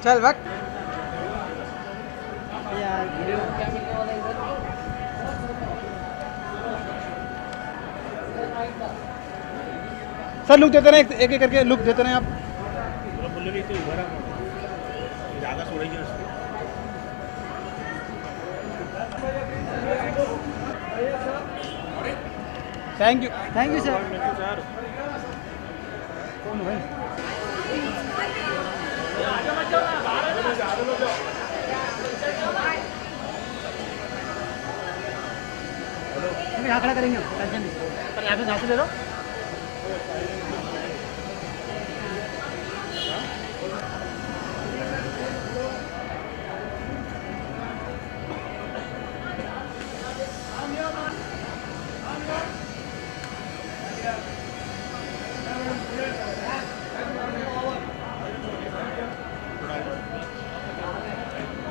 चल वक्त sir look देते रहे एक एक करके लुक देते रहे आप थैंक यू सर कौन भाई यहाँ खड़ा करेंगे टेंशन नहीं सर यहाँ पे झांसी ले लो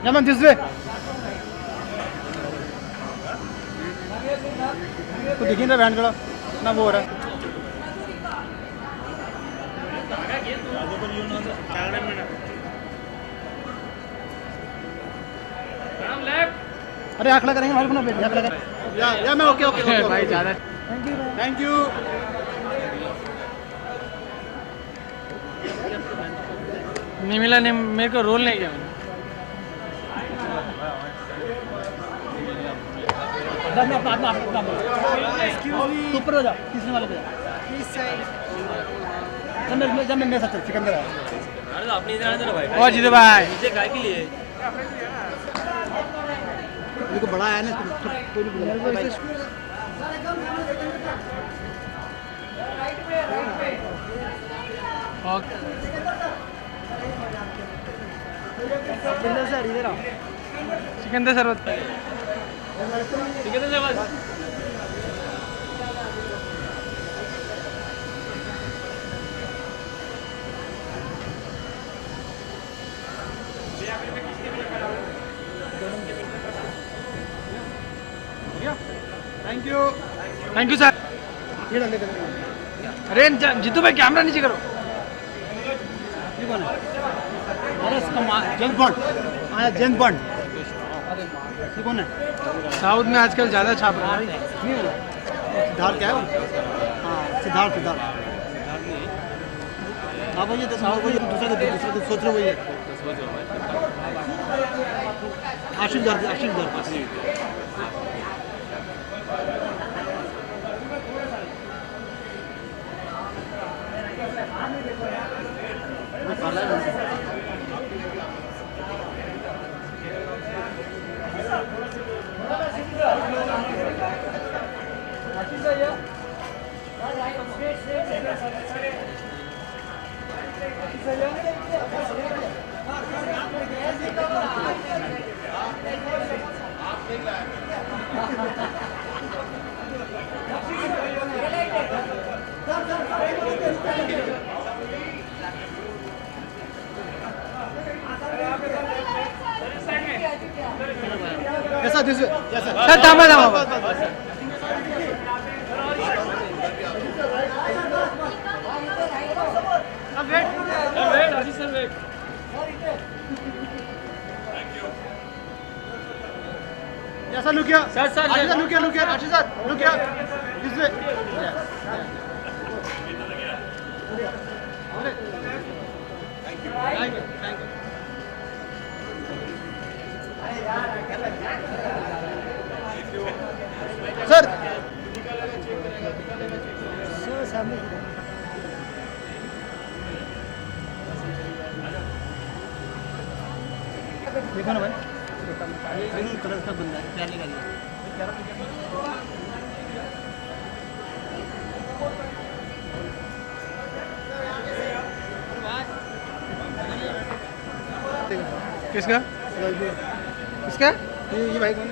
Yaman this way. तो दिखी ना बैंड खड़ा ना वो हो रहा है अरे आखड़ा करेंगे हमारे को ना बैठ आखड़ा करें या मैं ओके ओके ओके भाई ज़्यादा थैंक यू नहीं मिला नहीं मेरे को रोल नहीं किया ऊपर हो जा तीसरे वाले पे जब मैं मेरे साथ सिकंदर है अरे अपनी जाने दे ना भाई और जीतो भाई नीचे काय के लिए देखो बड़ा है ना कोई नहीं सर इधर आओ सिकंदर सर ठीक है तो बस थैंक यू सर ये डाल दे अरे जीतू भाई कैमरा नीचे करो ये कौन है अरे जेम्स बॉन्ड हाँ जेम्स बॉन्ड ये कौन है साउथ में आजकल ज़्यादा छाप रहा है सिद्धार्थ क्या है वो हाँ सिद्धार्थ हाँ भैया तो साउथ को दूसरा तो सोच रहे वही है आशीष ऐसा दिस सर थांबा ऐसा लुक किया सर लुक किया आशीष सर लुक किया this way thank you sir देखो ना भाई कलर का बंदा है प्यार निकालिए किसका किसका ये भाई कौन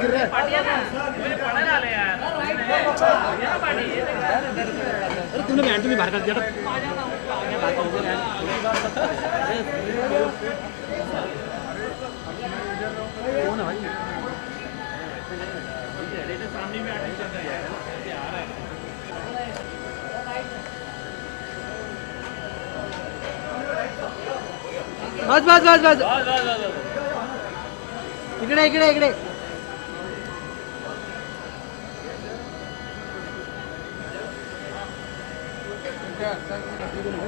गिर रहा है अरे तुमने बैंड तुम्हें बाहर कर दिया था कौन है भाई बस बस बस बस बस बस बस बस इकडे इकडे इकडे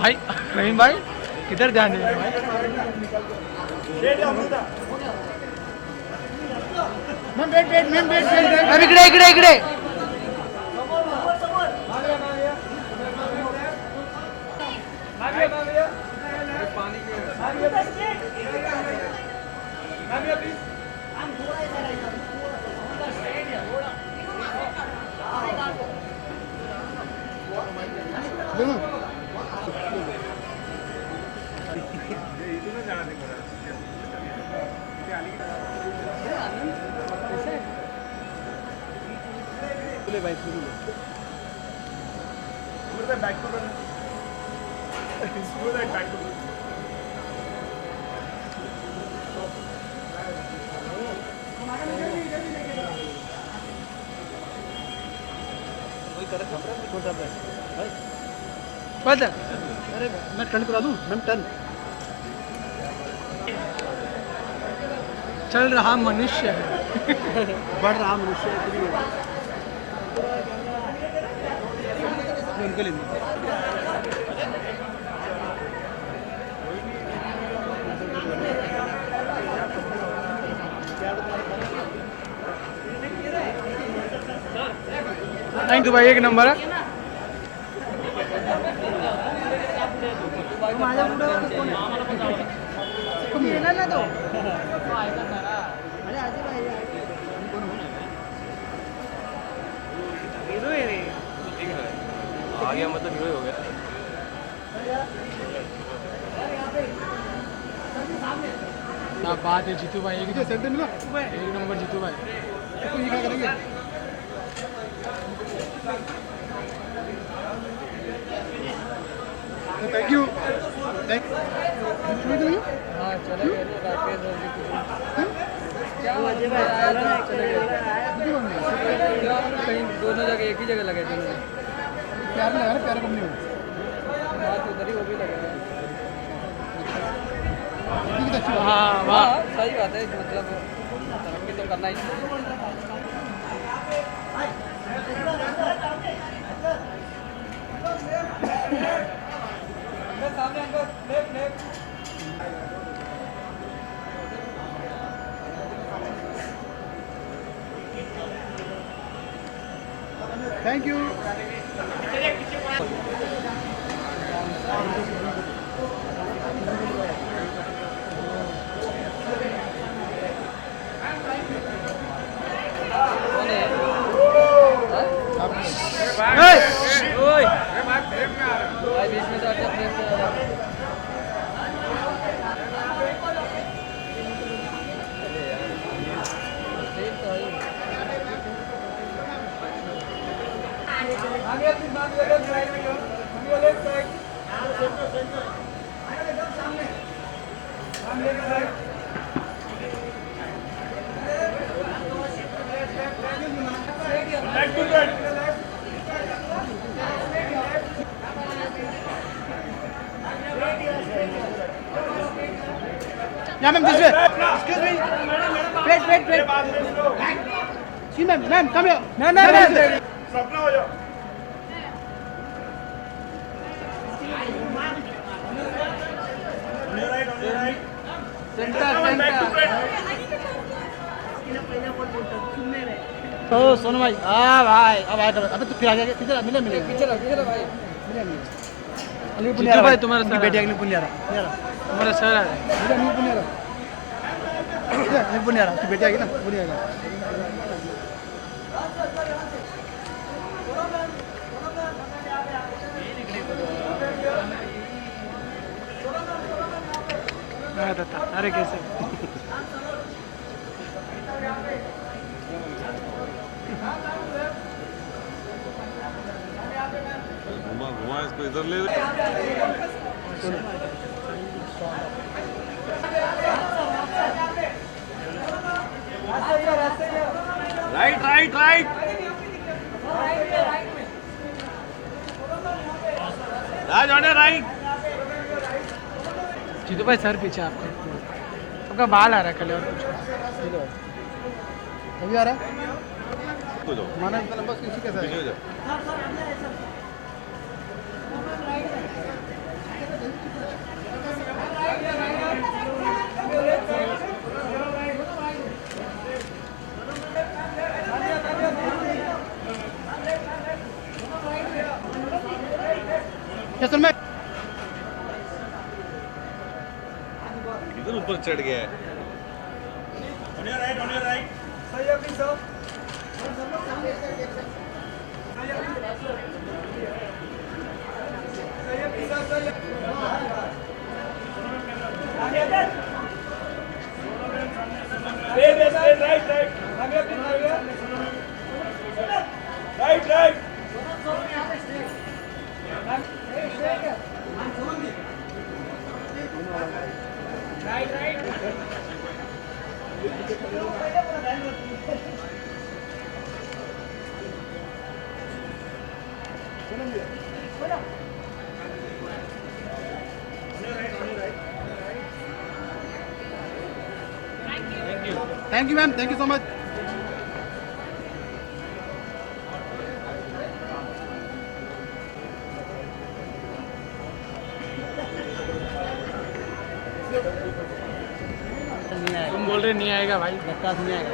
भाई रहीम भाई किधर ध्यान है भाई अब इकडे इकडे इकडे बस अरे मैं टर्न करा दूं मैम टर्न चल रहा मनुष्य है बढ़ रहा मनुष्य उनके लिए थैंक यू भाई एक नंबर है आ गया मतलब हीरो ही हो गया क्या बात है जीतू भाई एक नंबर जीतू भाई थैंक यू हाँ चले गए कहीं दोनों जगह एक ही जगह लगे थे प्यार लगा ना प्यार कंपनी में बात उधर ही वो भी लगे हाँ हाँ वाह सही बात है मतलब तरक्की तो करना ही चाहिए थैंक यू ओए भाई बीच में जाके please Yeah, ma'am, this way. Excuse me. Wait. See, ma'am, come here. No. तो सोनू भाई भाई अब आया करो अबे तो फिर आ गया किधर मिले पीछे रहो भाई अली जीतू भाई तुम्हारा सर बेटी है। अली पुनियारा तुम्हारा सर है अली पुनियारा अली पुनियारा की बेटी आ गई ना पुनियारा अरे कैसे घुमा इसको इधर ले right Raj on right Jeetu भाई सर पीछे आपका आपका बाल आ रहा है कल और कुछ अभी आ रहा है हो जाओ माना इतना लंबा किसी के पीछे हो साथ जाओ कैसल में इधर ऊपर चढ़ गया है thank you ma'am thank you so much तुम बोल रहे नहीं आएगा भाई धक्का नहीं आएगा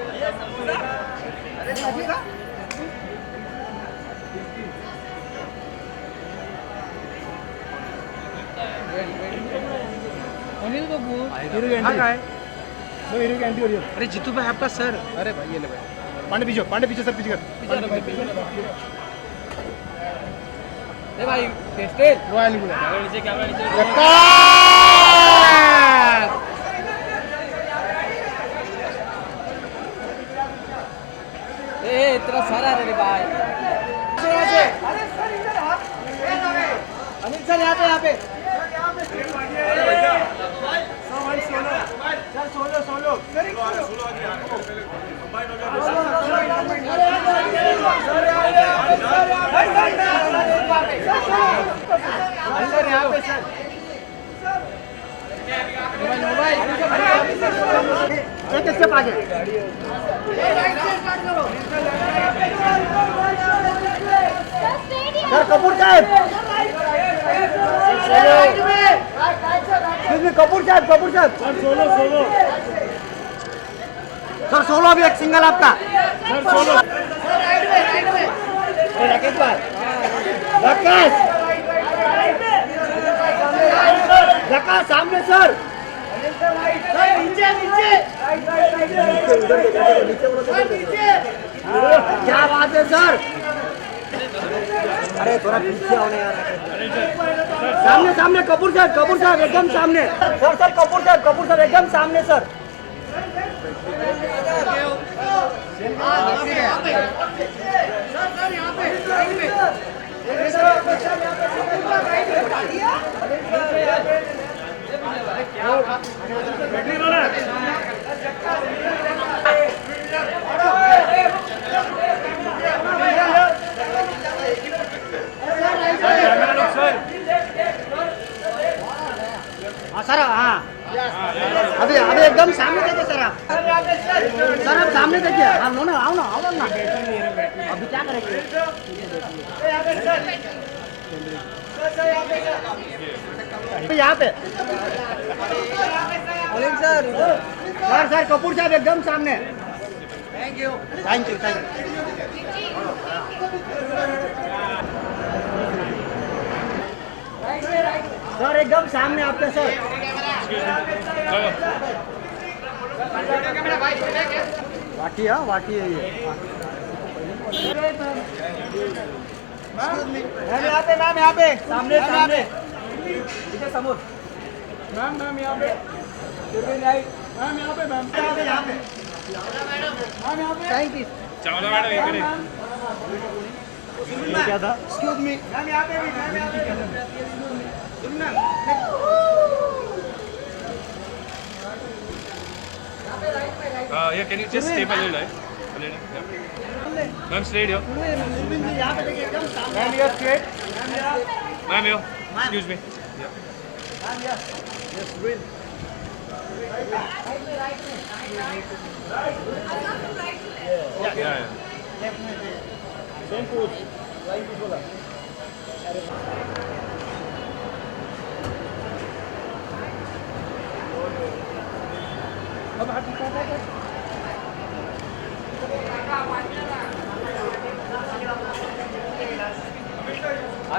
अनिल बाबू हीरो की हाँ एंट्री काय वो हीरो की एंट्री हो रही है अरे जीतू भाई आपका सर अरे भाई ये ले भाई पांडे पीछे सर पीछे कर ए भाई टेस्टेड रॉयल निकला कैमरा नीचे कैमरा नीचे धक्का ए तेरा सर आ रे भाई अनिल सर यहाँ पे स्टेप आगे सर कपूर साहब कपूर साहब सर सोलो भी एक सिंगल आपका सर सोलो राकेश भाई राकेश सामने सर क्या बात है सर अरे थोड़ा पीछे होने यार सामने कपूर साहब एकदम सामने सर कपूर साहब एकदम सामने सर सर हाँ अभी एकदम सामने देखिए सर आप सामने देखिए हाँ नो ना आओ ना अभी क्या करेंगे यहाँ पे सर कपूर साहब एकदम सामने थैंक यू सर एकदम सामने आपके सर वाटी है ये मैम यहाँ पे सामने इधर समोर मैम यहाँ पे मैम यहाँ पे थैंक यू चावला मैडम ये करें क्या था एक्सक्यूज मी मैम यहाँ पे भी yeah, can you just stay a little, right? Ma'am, straight here. यहाँ पे देखिए एकदम सामने मैम ये straight Ma'am, here. Excuse me. Ma'am Yeah.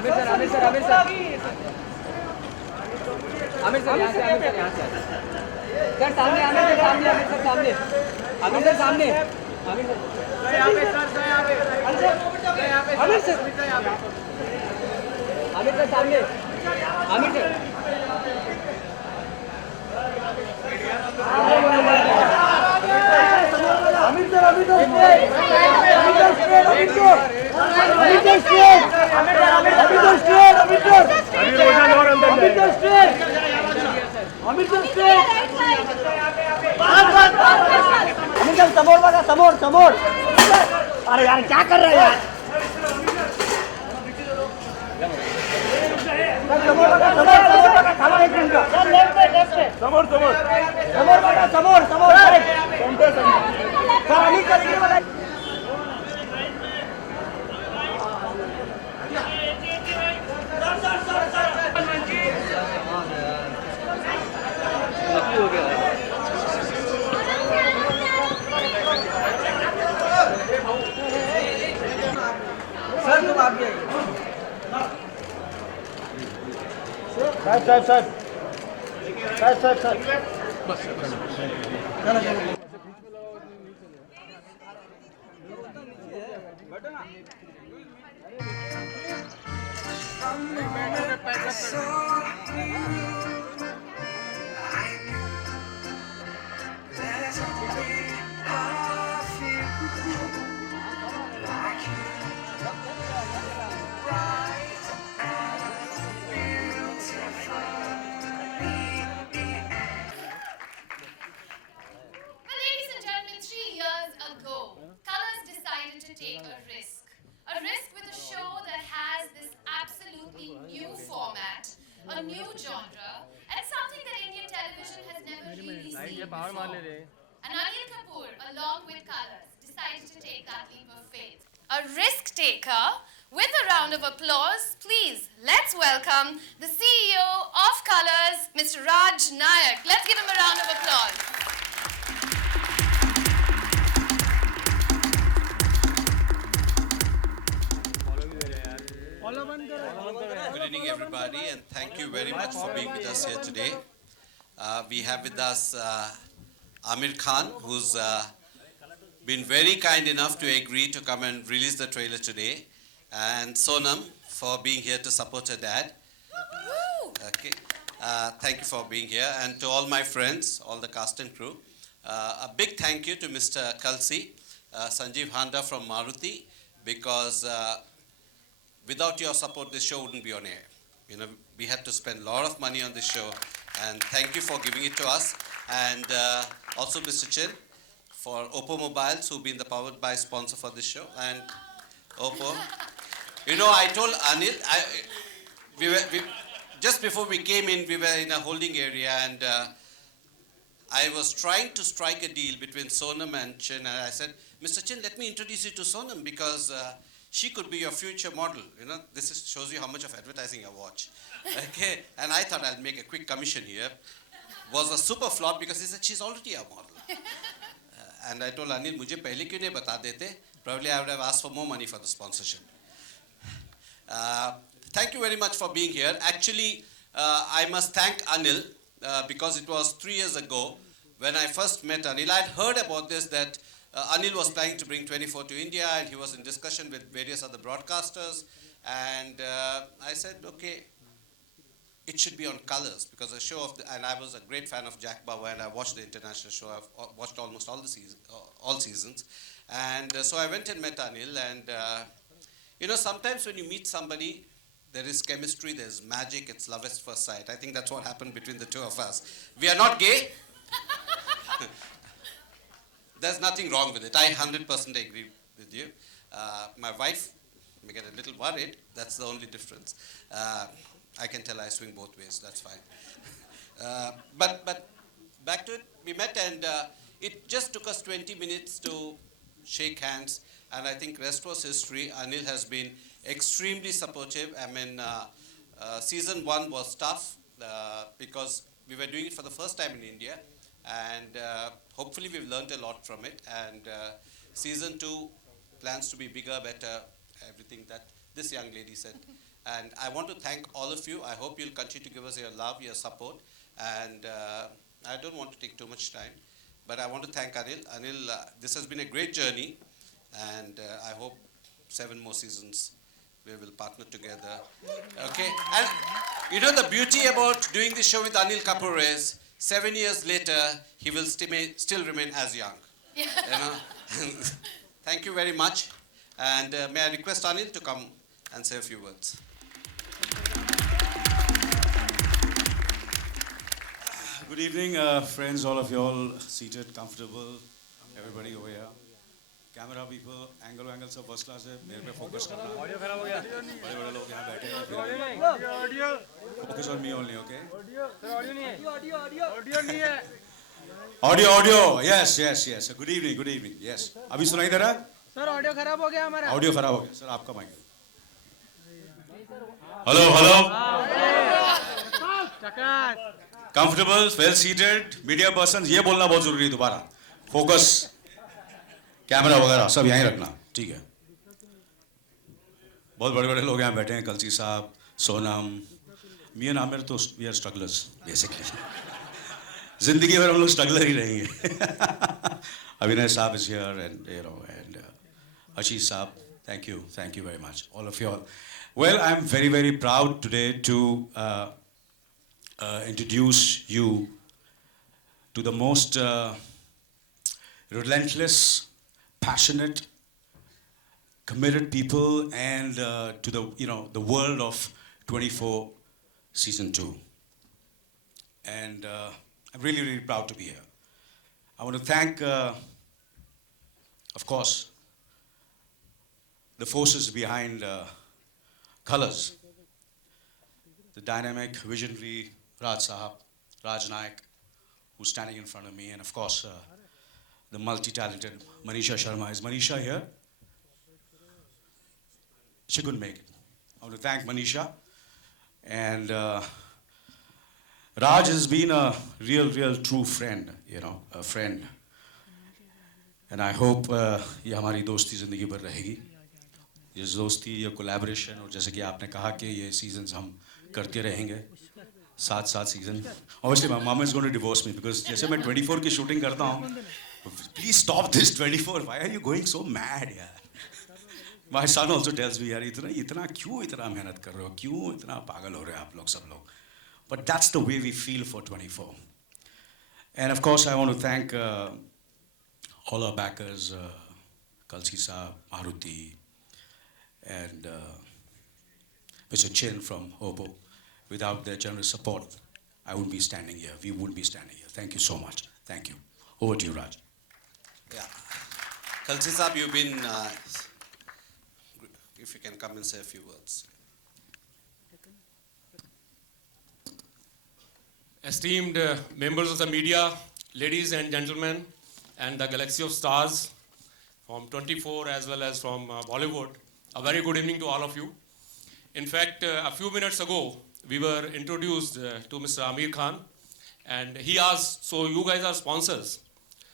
Aamir sir Aamir sir Aamir sir Aamir sir यहाँ से आमिर सर यहाँ से सर सामने आमिर सर सामने आमिर सर सामने Aamir sir Aamir sir Aamir sir सामने आमिर सर समोर बघा समोर समोर अरे यार क्या कर रहे हैं यार समोर बघा समोर बघा थांबा एक मिनिट समोर बघा समोर सर आणि कधी बघा हो गया सर तुम आप भी आइए Well, ladies and gentlemen, 3 years ago, Colors decided to take a risk. A risk with a show that has this absolutely new format, a new genre, and something that Indian television has never really seen before. And Anil Kapoor, along with Colors, decided to take that leap of faith. A risk taker. With a round of applause, please, let's welcome the CEO of Colors, Mr. Raj Nayak. Let's give him a round of applause. Good evening, everybody, and thank you very much for being with us here today. We have with us Amir Khan, who's been very kind enough to agree to come and release the trailer today, and Sonam for being here to support her dad. Okay, thank you for being here, and to all my friends, all the cast and crew. A big thank you to Mr. Kalsi, Sanjeev Handa from Maruti, because without your support, this show wouldn't be on air. You know, we had to spend a lot of money on this show, and thank you for giving it to us. And also Mr. Chin for Oppo Mobiles, who've been the powered by sponsor for this show. And Oppo, you know, I told Anil, just before we came in, we were in a holding area, and I was trying to strike a deal between Sonam and Chin, and I said, Mr. Chin, let me introduce you to Sonam, because she could be your future model. You know, shows you how much of advertising I watch. Okay, and I thought I'd make a quick commission here. Was a super flop because he said she's already a model. And I told Anil, मुझे पहले क्यों नहीं बता देते? Probably I would have asked for more money for the sponsorship. Thank you very much for being here. Actually, I must thank Anil because it was 3 years ago when I first met Anil. I'd heard about this, that Anil was planning to bring 24 to India, and he was in discussion with various other broadcasters. And I said, okay, it should be on Colors, because the show and I was a great fan of Jack Bauer, and I watched the international show. I've watched almost all seasons. And so I went and met Anil, and you know, sometimes when you meet somebody, there is chemistry, there's magic, it's love at first sight. I think that's what happened between the two of us. We are not gay. There's nothing wrong with it. I 100% agree with you. My wife may get a little worried. That's the only difference. I can tell I swing both ways. That's fine. But back to it, we met and it just took us 20 minutes to shake hands, and I think rest was history. Anil has been extremely supportive. I mean, season 1 was tough because we were doing it for the first time in India, and hopefully we've learned a lot from it. And season 2 plans to be bigger, better, everything that this young lady said. And I want to thank all of you. I hope you'll continue to give us your love, your support. And I don't want to take too much time, but I want to thank Anil. Anil, this has been a great journey, and I hope 7 more seasons we will partner together. Okay? And you know the beauty about doing this show with Anil Kapoor is 7 years later, he will still remain as young. You know? Thank you very much. And may I request Anil to come and say a few words. Good evening, friends, all of you all seated, comfortable, everybody over here. Camera people, angle सब first class है, मेरे पे focus करना. Audio खराब हो गया. बड़े-बड़े लोग यहाँ बैठे हैं. Audio. Focus on me only, okay? audio नहीं है. Audio नहीं है. Audio. Yes. Good evening. Yes. अभी सुनाई दे रहा है? सर ऑडियो खराब हो गया हमारा. Audio खराब हो गया. सर आपका mic. Hello. चकास. Comfortable, well seated, media persons, ये बोलना बहुत जरूरी है दोबारा. Focus, कैमरा वगैरह सब यहीं रखना, ठीक है. बहुत बड़े-बड़े लोग यहाँ बैठे हैं, कलसी साहब, सोनम, मी एंड आमिर तो we are strugglers basically. जिंदगी भर हम लोग स्ट्रगलर ही रहेंगे. Abhinay साहब is here and Ashish साहब, thank you very much, all of you all. Well, I'm very, very proud today to introduce you to the most relentless, passionate, committed people, and to the world of 24 season 2. And I'm really, really proud to be here. I want to thank, of course, the forces behind Colors, the dynamic, visionary Raj Naik, who's standing in front of me, and of course, the multi-talented Manisha Sharma. Is Manisha here? She couldn't make it. I want to thank Manisha. And Raj has been a real true friend, a friend. And I hope ये हमारी दोस्ती ज़िंदगी भर रहेगी. ये दोस्ती, ये collaboration, और जैसे कि आपने कहा कि ये सीजन्स हम करते रहेंगे, 7 season. Obviously, my mom is going to divorce me because जैसे मैं 24 की शूटिंग करता हूँ, please stop this 24. Why are you going so mad, यार? My son also tells me, यार इतना क्यों इतना मेहनत कर रहे हो, क्यों इतना पागल हो रहे हो आप लोग सब लोग. But that's the way we feel for 24. And of course, I want to thank all our backers, Kalsi Saab, Maruti, and Mr. Chin from Hobo. Without their generous support, I wouldn't be standing here. We wouldn't be standing here. Thank you so much. Thank you. Over to you, Raj. Yeah. Kalsi Saab, you've been, if you can come and say a few words. Esteemed members of the media, ladies and gentlemen, and the galaxy of stars from 24 as well as from Bollywood, a very good evening to all of you. In fact, a few minutes ago, we were introduced to Mr. Aamir Khan, and he asked, so you guys are sponsors.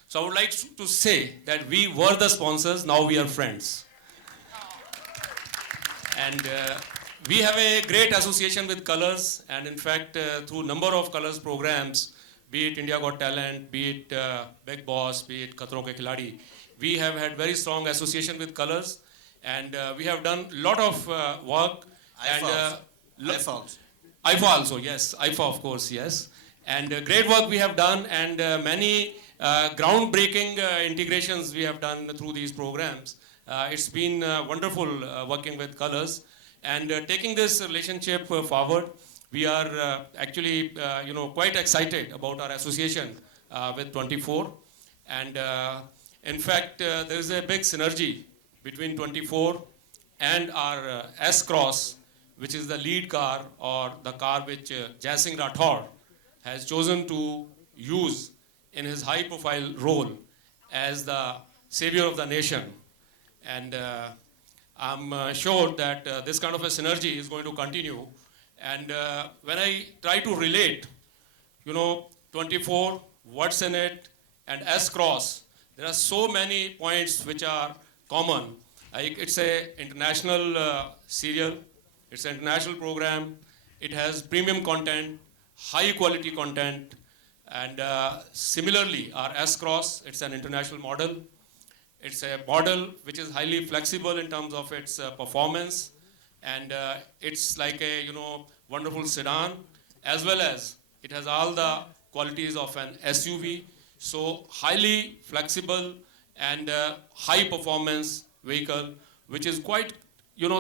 So I would like to say that we were the sponsors, now we are friends. And we have a great association with Colors, and in fact, through number of Colors programs, be it India Got Talent, be it Big Boss, be it Khatron Ke Khiladi, we have had very strong association with Colors, and we have done a lot of work. IFA also, yes. IFA, of course, yes. And great work we have done, and many groundbreaking integrations we have done through these programs. It's been wonderful working with Colors. And taking this relationship forward, we are actually, quite excited about our association with 24. And in fact, there is a big synergy between 24 and our S-Cross, which is the lead car or the car which Jai Singh Rathore has chosen to use in his high profile role as the savior of the nation. And I'm sure that this kind of a synergy is going to continue. And when I try to relate, 24, what's in it, and S-Cross, there are so many points which are common. It's an international serial, it's an international program, it has premium content, high quality content, and similarly our S-Cross, it's an international model. It's a model which is highly flexible in terms of its performance, and it's like a wonderful sedan, as well as it has all the qualities of an SUV. So highly flexible and high performance vehicle, which is quite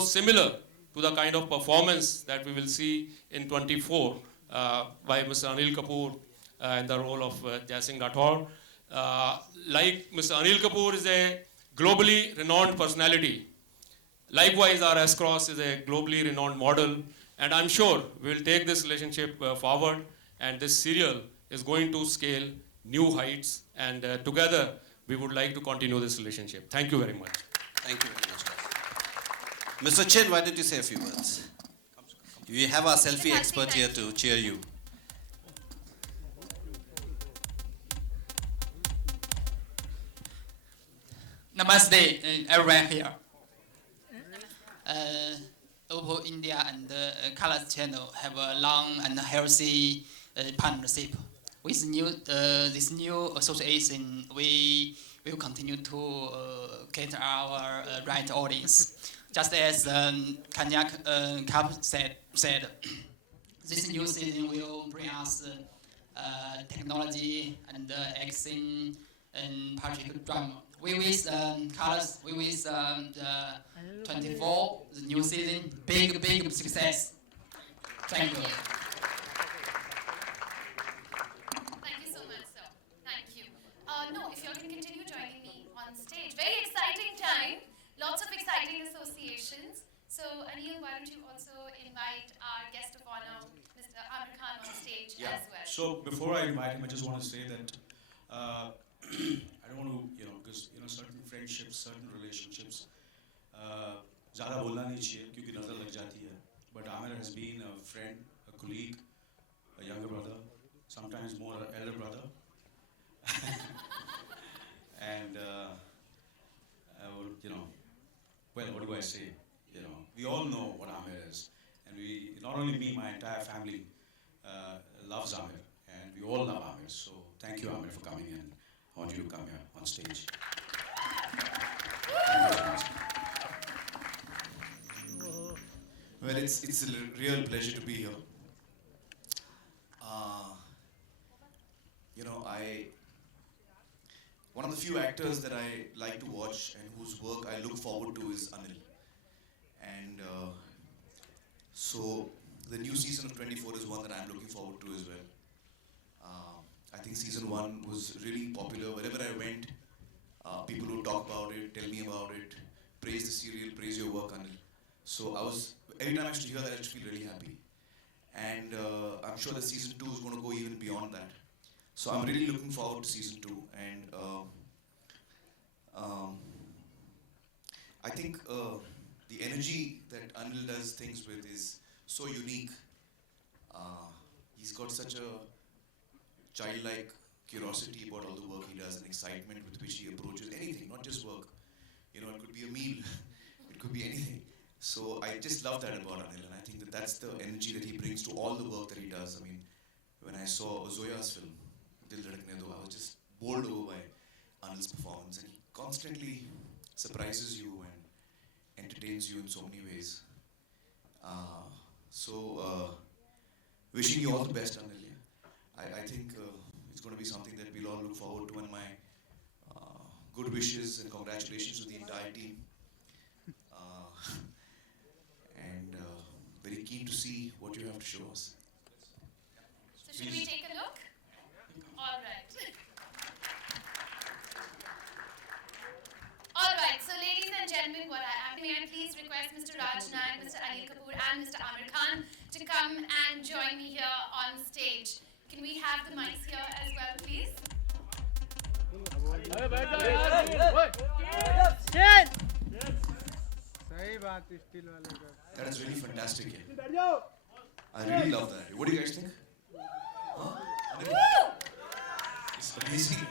similar to the kind of performance that we will see in 24 by Mr. Anil Kapoor in the role of Jai Singh Rathore. Like Mr. Anil Kapoor is a globally renowned personality. Likewise, our S-Cross is a globally renowned model, and I'm sure we will take this relationship forward, and this serial is going to scale new heights, and together we would like to continue this relationship. Thank you very much. Thank you very much, guys. Mr. Chin, why don't you say a few words? We have our selfie expert here to cheer you. Namaste, everyone here. Oppo India and Colors Channel have a long and healthy partnership. With this new association, we will continue to get our right audience. Just as Kanyak Kap said, this new season will bring us technology and action and particular drama. We wish Colors, we wish the 24, the new season, big success. Thank you. Thank you so much, sir. Thank you. No, if you all can continue joining me on stage. Very exciting time. Lots of exciting associations. So, Anil, why don't you also invite our guest of honor, Mr. Amir Khan, on stage as well. So before I invite him, I just want to say that I don't want to, because certain friendships, certain relationships, ज़्यादा बोलना नहीं चाहिए क्योंकि नज़र लग जाती है. But Amir has been a friend, a colleague, a younger brother, sometimes more an elder brother, and well, what do I say? We all know what Amir is, and we, not only me, my entire family loves Amir, and we all love Amir. So thank you, Amir, for coming in. I want you to come here on stage. Well, it's a real pleasure to be here. One of the few actors that I like to watch and whose work I look forward to is Anil. And so the new season of 24 is one that I'm looking forward to as well. I think season 1 was really popular. Wherever I went, people would talk about it, tell me about it, praise the serial, praise your work, Anil. So every time I used to hear that, I used to feel really happy. And I'm sure that season 2 is going to go even beyond that. So I'm really looking forward to season 2. And I think the energy that Anil does things with is so unique. He's got such a childlike curiosity about all the work he does and excitement with which he approaches anything, not just work. It could be a meal, it could be anything. So I just love that about Anil, and I think that that's the energy that he brings to all the work that he does. I mean, when I saw Zoya's film, Dil Dhadakne Do, I was just bowled over by Anil's performance, and he constantly surprises you and entertains you in so many ways. Wishing you all the best, Anil. I think it's going to be something that we'll all look forward to, and my good wishes and congratulations to the entire team. And very keen to see what you have to show us. So should we take a look? All right. All right, so ladies and gentlemen, may I please request Mr. Raj Naik, Mr. Anil Kapoor and Mr. Amir Khan to come and join me here on stage. Can we have the mics here as well, please? सही बात steel वाले का That is really fantastic. Yeah. I really love that. What do you guys think? Huh? It's amazing.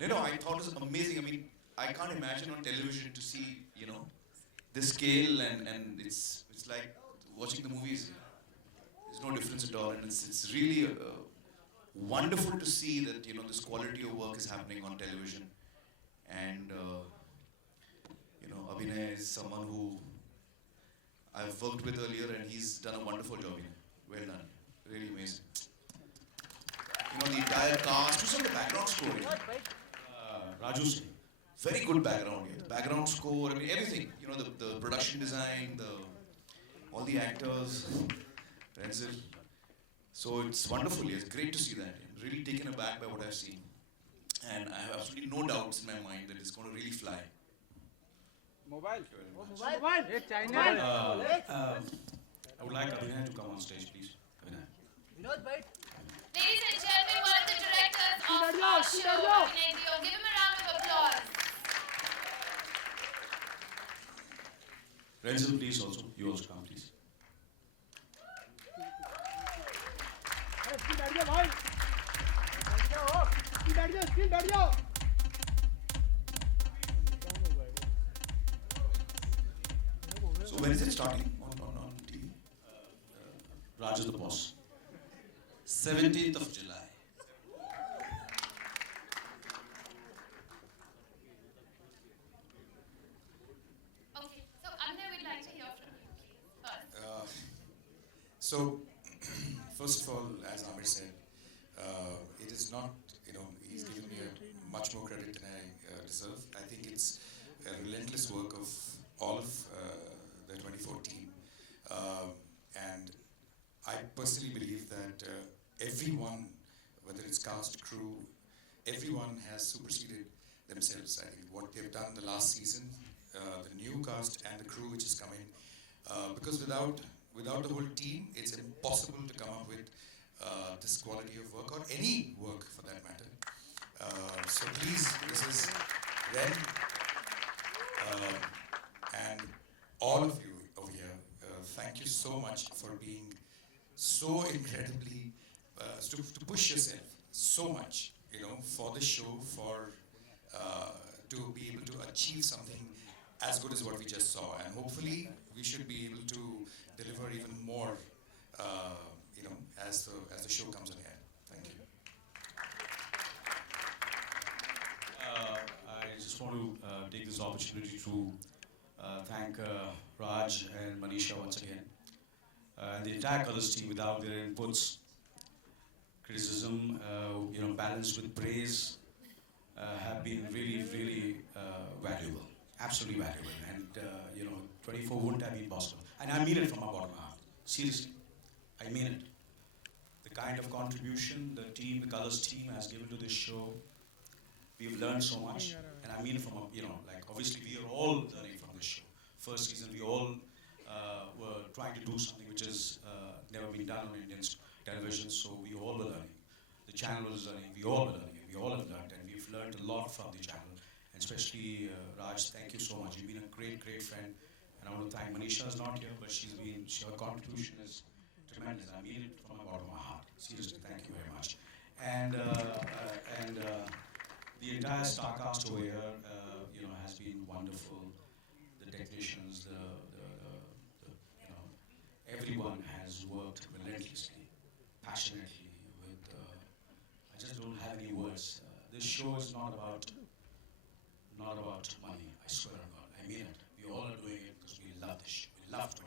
No, I thought it was amazing. I mean, I can't imagine on television to see, you know, this scale and it's like watching the movies. There's no difference at all, and it's really wonderful to see that, you know, this quality of work is happening on television. And you know, Abhinay is someone who I've worked with earlier, and he's done a wonderful job. Well done, really amazing. You know, the entire cast, who's on the background score? Raju Singh. Very good background here. The background score, I mean everything. You know, the production design, all the actors, Renzel. So it's wonderful. It's great to see that. I'm really taken aback by what I've seen, and I have absolutely no doubts in my mind that it's going to really fly. Mobile Mobile. China I would like Abhinay to come on stage, please. Abhinay. Ladies and gentlemen, one of the directors of our show, Abhinay Dio. Give him a round of applause. Renzel, please also. You also come, please. So when is it starting on TV? Raj is the boss. 17th of July. Okay, so Abhinay, we'd like to hear from you, please, first. So, first of all, as Amir said, it is not, you know, he's given me much more credit than I deserve. I think it's a relentless work of all of the 24 team. And I personally believe that everyone, whether it's cast, crew, everyone has superseded themselves. I think what they've done the last season, the new cast and the crew which is coming, because without the whole team, it's impossible to come up with this quality of work, or any work for that matter. So please, this is Ren and all of you over here, thank you so much for being so incredibly, to push yourself so much, you know, for the show, for to be able to achieve something as good as what we just saw, and hopefully we should be able to deliver even more, you know, as the show comes ahead. Thank you. I just want to take this opportunity to thank Raj and Manisha once again, and the entire Colors team. Without their inputs, criticism, you know, balanced with praise, have been really, really valuable, absolutely valuable. And you know, 24 wouldn't have been possible. And I mean it from my bottom of my heart. Seriously, I mean it. The kind of contribution the team, the Colors team, has given to this show, we've learned so much. And I mean it from, you know, like obviously we are all learning from this show. First season, we all were trying to do something which has never been done on Indian television, so we all were learning. The channel was learning, we all were learning, we all have learned, and we've learned a lot from the channel. And especially Raj, thank you so much. You've been a great, great friend. And I want to thank Manisha is not here, but her contribution is tremendous. I mean it from the bottom of my heart. Seriously, thank you very much. And the entire star cast over here, you know, has been wonderful. The technicians, you know, everyone has worked relentlessly, passionately. I just don't have any words. This show is not about money. I swear to God, I mean it. We all are doing it because we love this show. We love 24.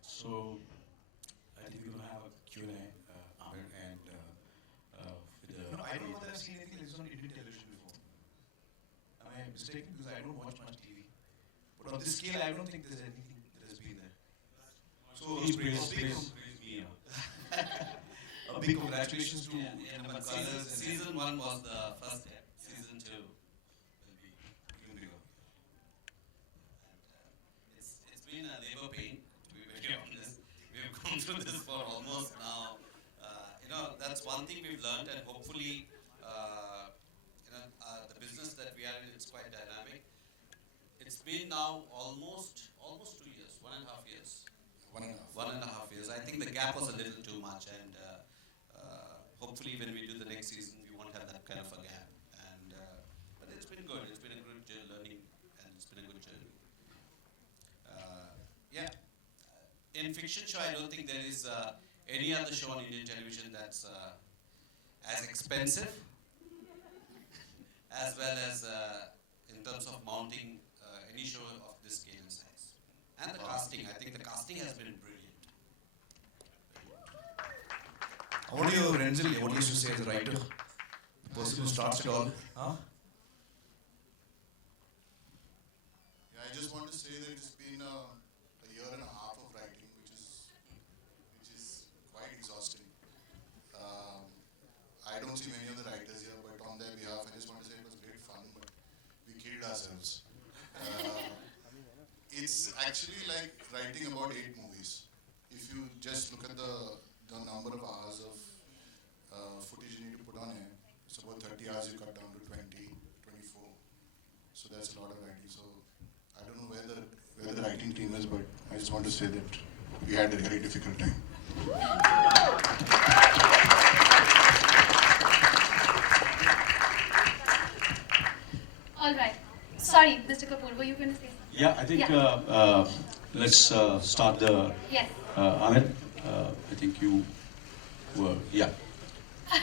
So I think we're gonna have a Q&A, Amir, and with the. No, I don't know whether I've seen anything like this on Indian television before. Am I mistaken? Because I don't watch much TV. But on this scale, I don't think there's anything that has been there. So Please praise me. a big congratulations to Colors. Season 1 was the first step. Season 2 will be even bigger. And, it's been a labor pain. thing we've learned, and hopefully, the business that we are in is quite dynamic. It's been now almost 2 years, 1.5 years. 1.5 years. I think the gap was a little too much, and hopefully, when we do the next season, we won't have that kind of a gap. And but it's been good. It's been a good learning, and it's been a good journey. Yeah. In fiction show, I don't think there is any other show on Indian television that's as expensive, as well as in terms of mounting any show of this scale and size. And the casting, I think the casting has been brilliant. What do you, Renzel, what do you used to say as a writer? The person who starts it all? Huh? Yeah, I just want to say that it's been a year and a half of writing, which is quite exhausting. I don't see many of the writers here, but on their behalf, I just want to say it was great fun, but we killed ourselves. It's actually like writing about 8 movies. If you just look at the number of hours of footage you need to put on it, it's about 30 hours you cut down to 20, 24. So that's a lot of writing. So I don't know where the writing team is, but I just want to say that we had a very difficult time. All right. Sorry, Mr. Kapoor, were you going to say something? Yeah, I think let's start the Yes. Amit. I think you were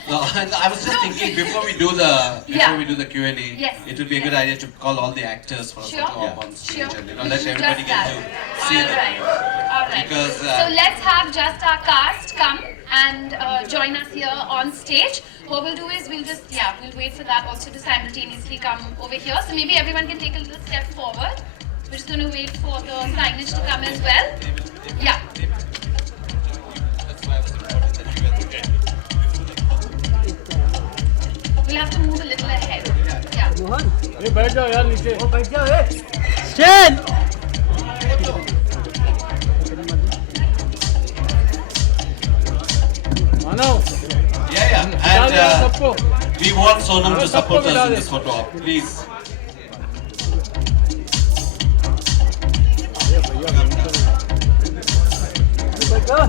No, and I was just thinking before we do the Q&A, Yes. it would be a good idea to call all the actors for a Sure. photo op on stage, Sure. and let everybody Just get that. to see them. All right. Because So let's have just our cast come and join us here on stage. What we'll do is we'll wait for that also to simultaneously come over here. So maybe everyone can take a little step forward. We're just going to wait for the signage to come as well. Yeah. That's why I was important that you were there. We'll have to move a little ahead. Yeah. ये बैठ जाओ यार नीचे बैठ जाओ stand मानो Yeah, and we want Sonam to support us in this photo op, please. बैठ जाओ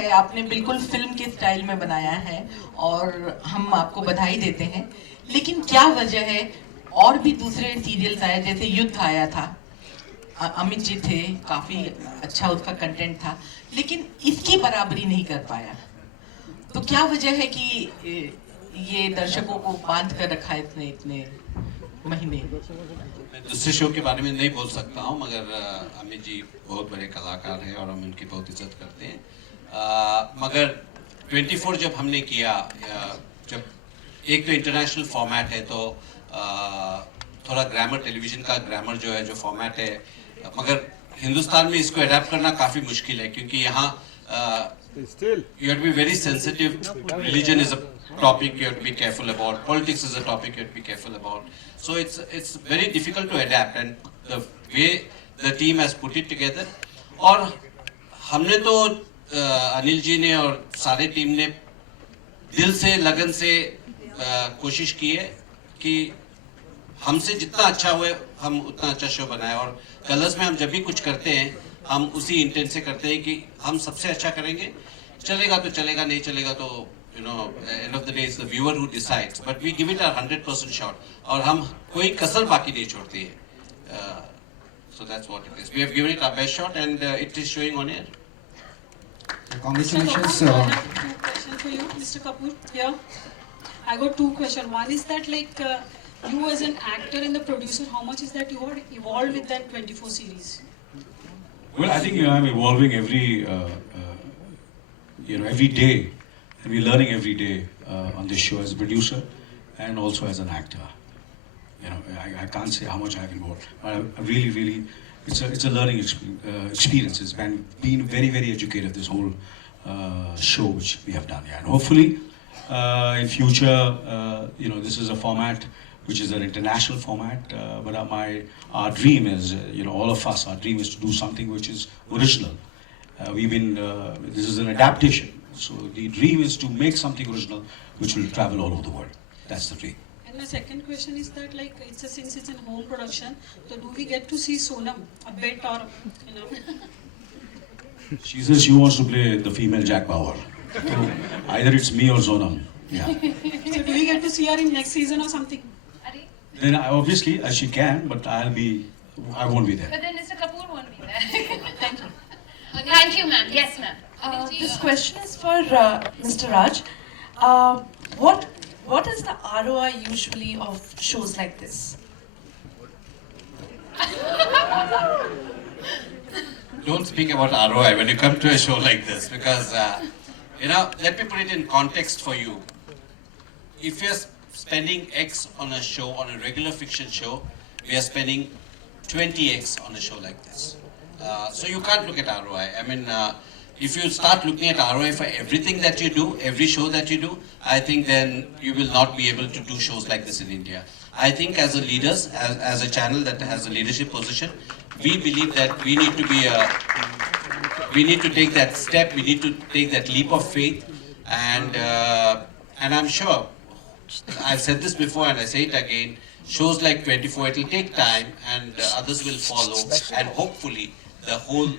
आपने बिल्कुल फिल्म के स्टाइल में बनाया है और हम आपको बधाई देते हैं, लेकिन क्या वजह है और भी दूसरे सीरियल्स आए जैसे युद्ध आया था, अमित जी थे, काफी अच्छा उसका कंटेंट था, लेकिन इसकी बराबरी नहीं कर पाया, तो क्या वजह है कि ये दर्शकों को बांध कर रखा है इतने इतने महीने? मैं दूसरे शो के बारे में नहीं बोल सकता हूँ, मगर अमित जी बहुत बड़े कलाकार हैं और हम उनकी बहुत इज्जत करते हैं। मगर 24 जब हमने किया, जब एक तो इंटरनेशनल फॉर्मेट है तो थोड़ा ग्रामर, टेलीविजन का ग्रामर जो है, जो फॉर्मेट है, मगर हिंदुस्तान में इसको अडेप्ट करना काफ़ी मुश्किल है, क्योंकि यहाँ you have to be very sensitive. Religion is a topic you have to be careful about. Politics is a topic you have to be careful about. So it's very difficult to adapt, and the way the team has put it together. और हमने तो अनिल जी ने और सारे team ने दिल से, लगन से कोशिश की है कि हमसे जितना अच्छा हुए हम उतना अच्छा शो बनाए। और कलर्स में हम जब भी कुछ करते हैं हम उसी इंटेंट से करते हैं कि हम सबसे अच्छा करेंगे, चलेगा तो चलेगा, नहीं चलेगा तो end of the day it's the viewer who decides, but we give it our 100% shot और हम कोई कसर बाकी नहीं छोड़ते हैं। So that's what it is, we have given it our best shot and it is showing on air. Congratulations. I have two questions for you, Mr. Kapoor. Here, I got two questions. One is that you as an actor and the producer, how much is that you have evolved with that 24 series? Well, I think I'm evolving every day, and we're learning every day on this show as a producer and also as an actor. I can't say how much I've evolved. I really, it's a learning experience. It's been very, very educative, this whole show which we have done. Yeah, and hopefully in future, this is a format which is an international format. But our dream is, all of us, our dream is to do something which is original. This is an adaptation. So the dream is to make something original which will travel all over the world. That's the dream. And my second question is that since it's in home production, so do we get to see Sonam a bit or, She says she wants to play the female Jack Bauer. So either it's me or Sonam. Yeah. So do we get to see her in next season or something? Then obviously she can, but I won't be there. But then Mr. Kapoor won't be there. Thank you. Thank you, ma'am. Yes, ma'am. This question is for Mr. Raj. What is the ROI usually of shows like this? Don't speak about ROI when you come to a show like this, because let me put it in context for you. If you're spending X on a show, on a regular fiction show, we are spending 20X on a show like this. So you can't look at ROI. I mean, if you start looking at ROI for everything that you do, every show that you do, I think then you will not be able to do shows like this in India. I think as a leaders, as a channel that has a leadership position, we believe that we need to take that step, we need to take that leap of faith, and I'm sure, I've said this before and I say it again, shows like 24, it will take time and others will follow, and hopefully the whole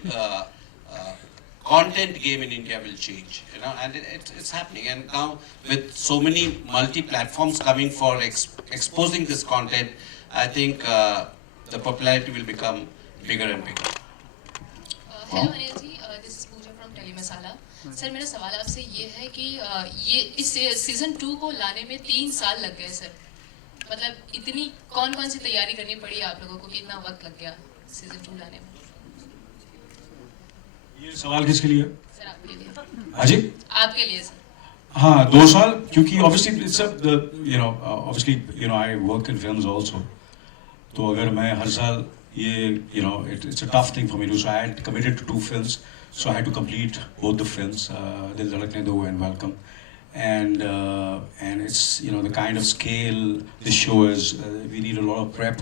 content game in India will change, and it's happening. And now with so many multi-platforms coming for exposing this content, I think the popularity will become bigger and bigger. Hello Anil ji, this is Pooja from Telemasala. Sir मेरा सवाल आपसे ये है कि ये इस season 2 को लाने में 3 साल लग गए सर, मतलब इतनी कौन कौन सी तैयारी करनी पड़ी आप लोगों को, कितना वक्त लग गया सीजन 2 लाने में? ये सवाल किसके लिए? सर आपके लिए। हाँ जी? आपके लिए सर। हाँ, 2 साल, क्योंकि obviously I work in films also. तो अगर मैं हर साल ये it's a tough thing for me to, so I had committed to 2 films, so I had to complete both the films, Dil Dhadakne Do and Welcome, and it's the kind of scale this show is, we need a lot of prep,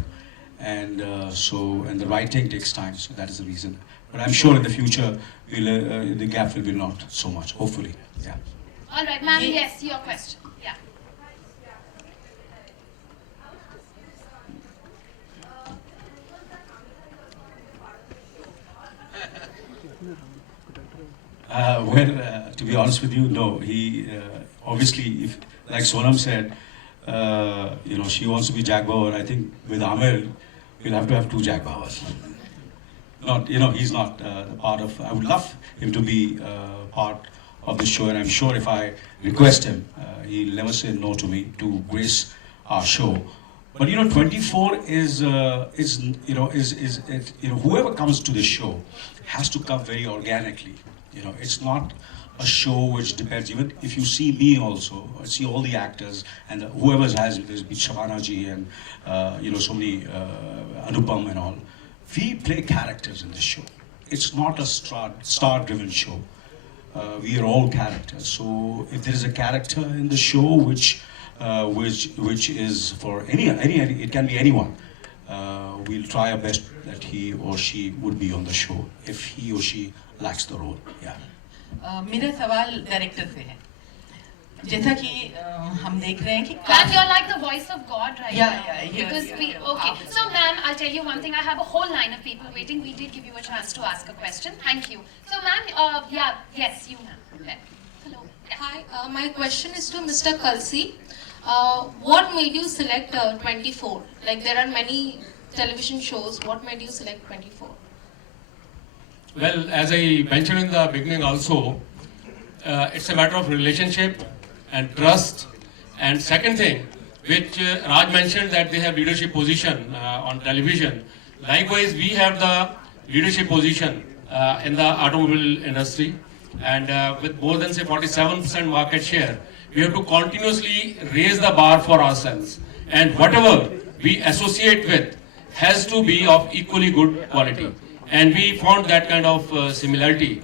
and the writing takes time, so that is the reason. But I'm sure in the future the gap will be not so much, hopefully. Yeah. All right, ma'am. Yes, your question. Yeah. To be honest with you, no. He obviously, if like Sonam said, she wants to be Jack Bauer. I think with Amir, we'll have to have 2 Jack Bauers. Not, he's not part of. I would love him to be part of the show, and I'm sure if I request him, he'll never say no to me to grace our show. But 24 is whoever comes to the show has to come very organically. It's not a show which depends. Even if you see me also, I see all the actors and whoever has, there's been Shabana ji and so many Anupam and all. We play characters in this show. It's not a star-driven show. We are all characters. So if there is a character in the show which is for any it can be anyone. We'll try our best that he or she would be on the show if he or she likes the role. Yeah. मेरा सवाल director से है जैसा कि हम देख रहे हैं कि Ma'am, you're like the voice of God right now. Yeah, Because so ma'am, I'll tell you one thing. I have a whole line of people waiting. We did give you a chance to ask a question. Thank you. So ma'am, yes, you ma'am. Okay. Hello. Hi, my question is to Mr. Kalsi. What made you select 24? Like there are many television shows. What made you select 24? Well, as I mentioned in the beginning also, it's a matter of relationship and trust. And second thing, which Raj mentioned that they have leadership position on television. Likewise, we have the leadership position in the automobile industry. And with more than say 47% market share, we have to continuously raise the bar for ourselves. And whatever we associate with has to be of equally good quality. And we found that kind of similarity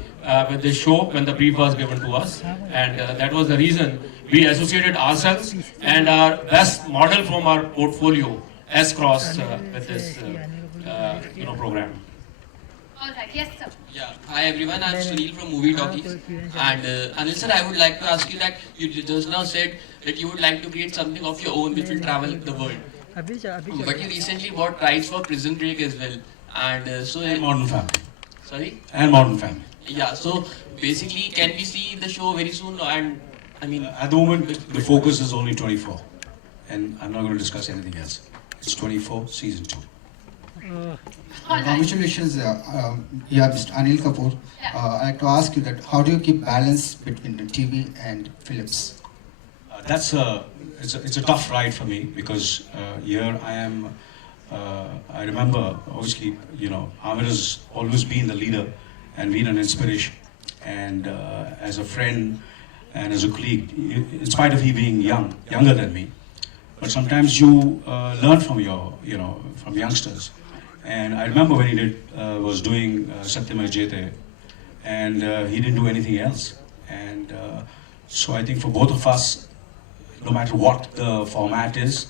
with this show when the brief was given to us. And that was the reason we associated ourselves and our best model from our portfolio S-Cross with this program. All right. Yes, sir. Yeah. Hi everyone, I'm Sunil from Movie Talkies. And Anil sir, I would like to ask you that you just now said that you would like to create something of your own which will travel the world. But you recently bought rights for Prison Break as well. And And Modern Family. Sorry? And Modern Family. Yeah, so basically can we see the show very soon? And I mean, at the moment the focus is only 24. And I'm not going to discuss anything else. It's 24, season 2. Congratulations, Mr. Anil Kapoor. I'd like to ask you that how do you keep balance between the TV and films? It's a tough ride for me because here I am. I remember, obviously, Amir has always been the leader and been an inspiration. And as a friend and as a colleague, in spite of he being younger than me, but sometimes you learn from from youngsters. And I remember when he was doing Satyamay Jayate, and he didn't do anything else. And so I think for both of us, no matter what the format is,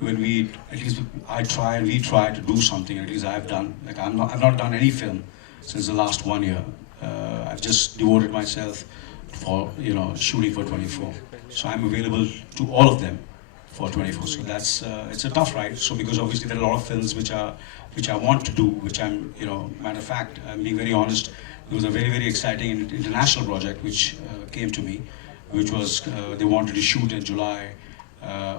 when we, at least I try and we try to do something, at least I've done. Like I've not done any film since the last 1 year. I've just devoted myself for, shooting for 24. So I'm available to all of them for 24. So that's, it's a tough ride. So because obviously there are a lot of films which I want to do, which I'm, matter of fact, I'm being very honest, it was a very, very exciting international project which came to me, which was, they wanted to shoot in July,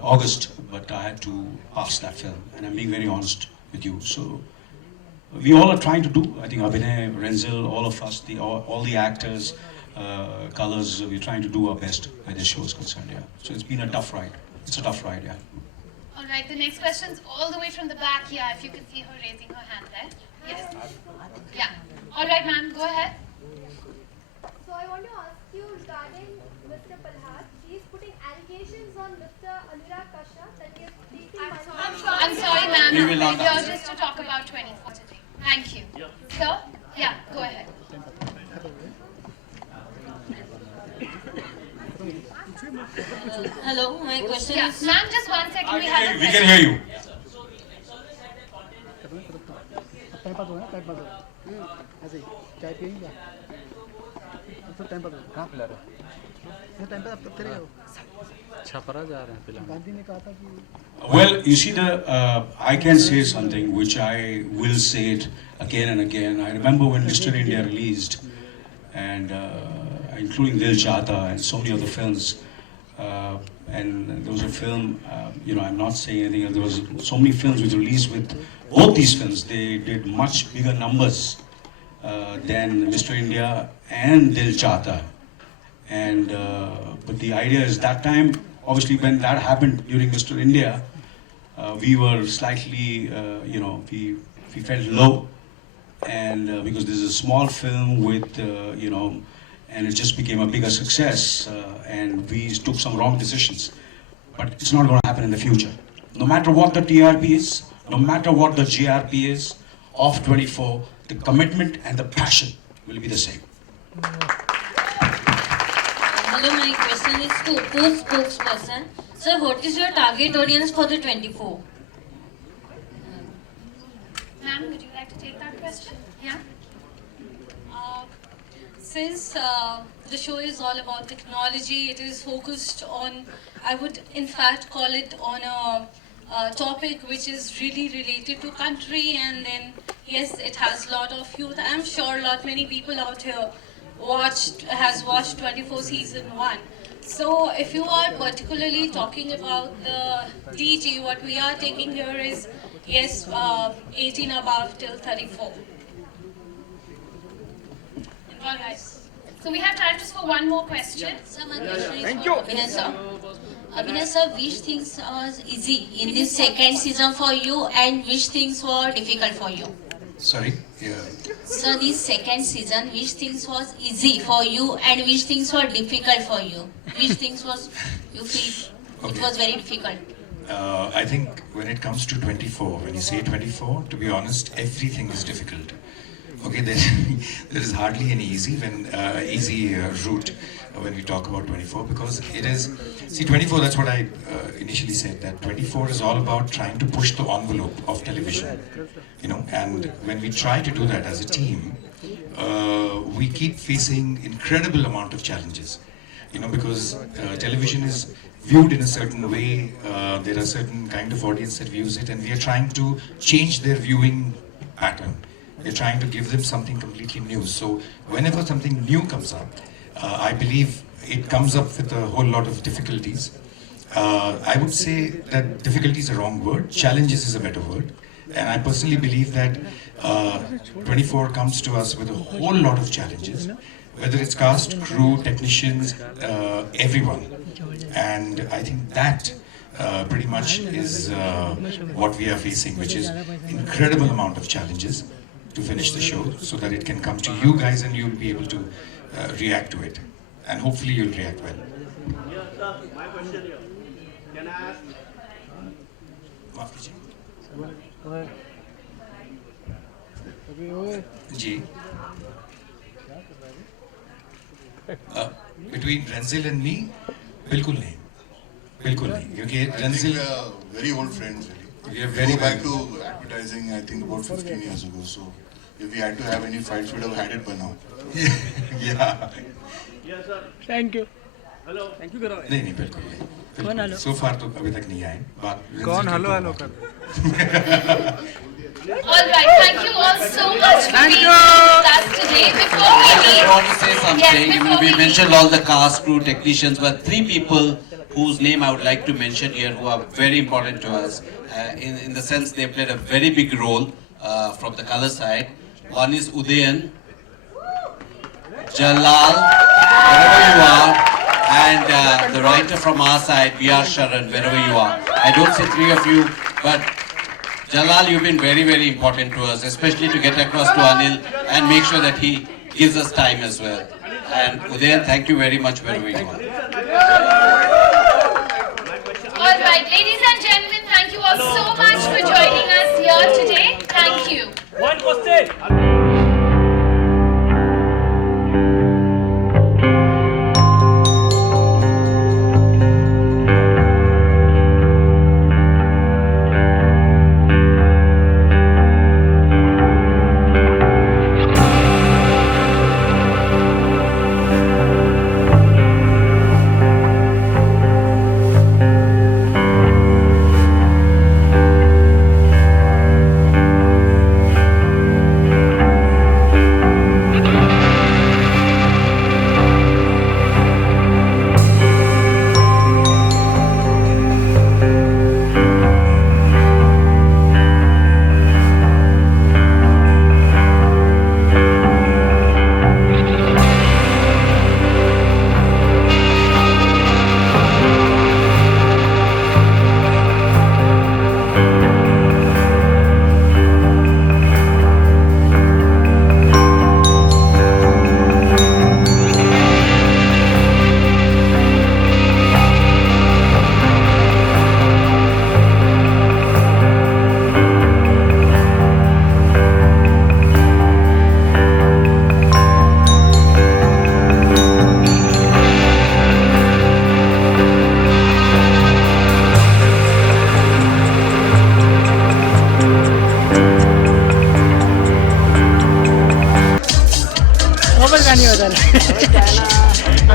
August, but I had to pass that film, and I'm being very honest with you. So we all are trying to do, I think Abhinay, Renzel, all of us, all the actors, colors, we're trying to do our best where this show is concerned, yeah. So it's been a tough ride. It's a tough ride, yeah. All right, the next question's all the way from the back. Yeah, if you can see her raising her hand there. Yes. Yeah. All right, ma'am, go ahead. So I want to ask you regarding Mr. Palhat. He's putting allegations on Mr. Anurag Kashyap that he is taking money. I'm sorry, ma'am. We will not We're here answer. just to talk about 24 today. Thank you. Sir? Yeah, go ahead. Hello, my question Yeah, is. ma'am, just 1 second. We have a We question. can hear you. Time pass हो ना time pass हो ऐसे ही चाय पिएंगे तो time pass हो कहाँ पिला रहे ये टाइम पास अब तक करेगा छपरा जा रहे हैं फिलहाल गांधी ने कहा था कि Well, you see, I can say something which I will say it again and again. I remember when Mr. India released, and including Dil Chahta and so many other films. And there was a film, I'm not saying anything, there was so many films which released with both these films. They did much bigger numbers than Mr. India and Dil Chahta. And but the idea is that time, obviously when that happened during Mr. India, we were slightly, we felt low. And because this is a small film with, and it just became a bigger success, and we took some wrong decisions. But it's not going to happen in the future. No matter what the TRP is, no matter what the GRP is, of 24, the commitment and the passion will be the same. Hello, my question is to Oppo's spokesperson. Sir, what is your target audience for the 24? Ma'am, would you like to take that question? Yeah. Since the show is all about technology, it is focused on, I would in fact call it on a topic which is really related to country, and then yes, it has a lot of youth. I'm sure many people out here has watched 24 season 1. So if you are particularly talking about the DG, what we are taking here is, yes, 18 above till 34. All right. So we have time just for one more question. Sir, my question is for Abhinay sir. Abhinay sir, which things are easy in this second season for you and which things were difficult for you? Sorry? Yeah. Sir, this second season, which things was easy for you and which things were difficult for you? Which things was you feel it was very difficult? I think when it comes to 24, when you say 24, to be honest, everything is difficult. Okay, there is hardly any easy route when we talk about 24, because it is, see, 24, that's what I initially said, that 24 is all about trying to push the envelope of television, and when we try to do that as a team, we keep facing incredible amount of challenges, because television is viewed in a certain way, there are certain kind of audience that views it, and we are trying to change their viewing pattern. We're trying to give them something completely new. So whenever something new comes up, I believe it comes up with a whole lot of difficulties. I would say that difficulty is a wrong word. Challenges is a better word. And I personally believe that 24 comes to us with a whole lot of challenges, whether it's cast, crew, technicians, everyone. And I think that pretty much is what we are facing, which is incredible amount of challenges to finish the show, so that it can come to you guys and you'll be able to react to it, and hopefully you'll react well. Yes, sir. My question here. Can I ask? Ji. Between Renzil and me, बिल्कुल नहीं, क्योंकि Renzil, we are very old friends. We are very back to advertising, I think about 15 years ago. So if we had to have any fights, we'd have had it by now. Yeah. Yes, sir. Thank you. Hello. Thank you, करो. नहीं बिल्कुल. So far तो अभी तक नहीं आए. कौन hello कर? All right, thank you all so much for being with us today. Before we leave, I want to say something. We mentioned all the cast, crew, technicians, but 3 people whose name I would like to mention here, who are very important to us, in the sense they played a very big role from the color side. One is Udayan, Jalal, wherever you are, and the writer from our side, B.R. Sharan, wherever you are. I don't see 3 of you, but Jalal, you've been very, very important to us, especially to get across to Anil and make sure that he gives us time as well. And Udayan, thank you very much wherever you are. all right, ladies and gentlemen, thank you all so much for joining us here today. Thank you. One question.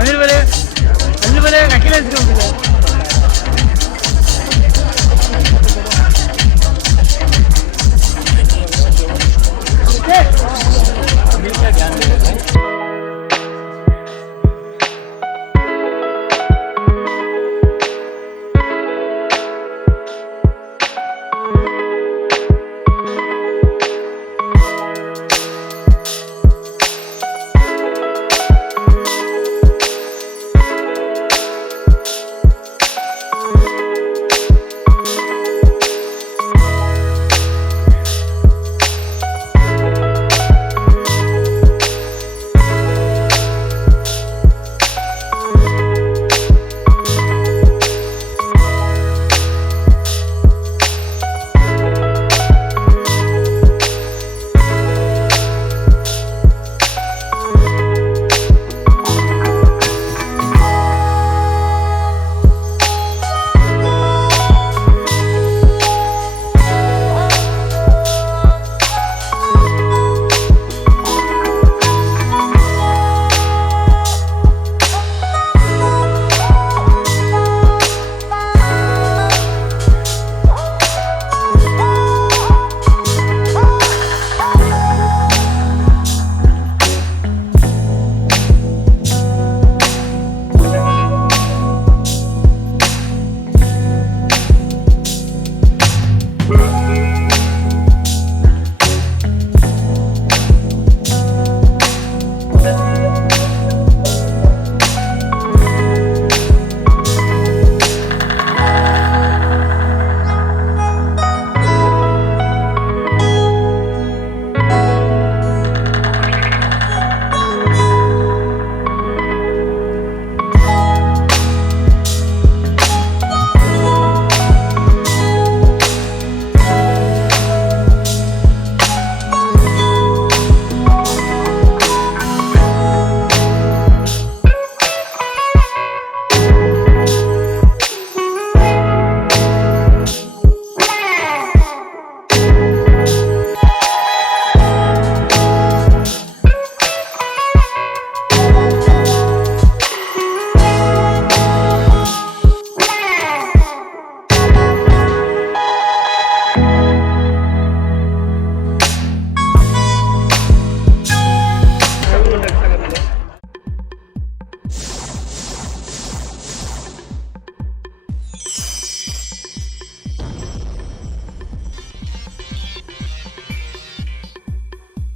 अमीर बोले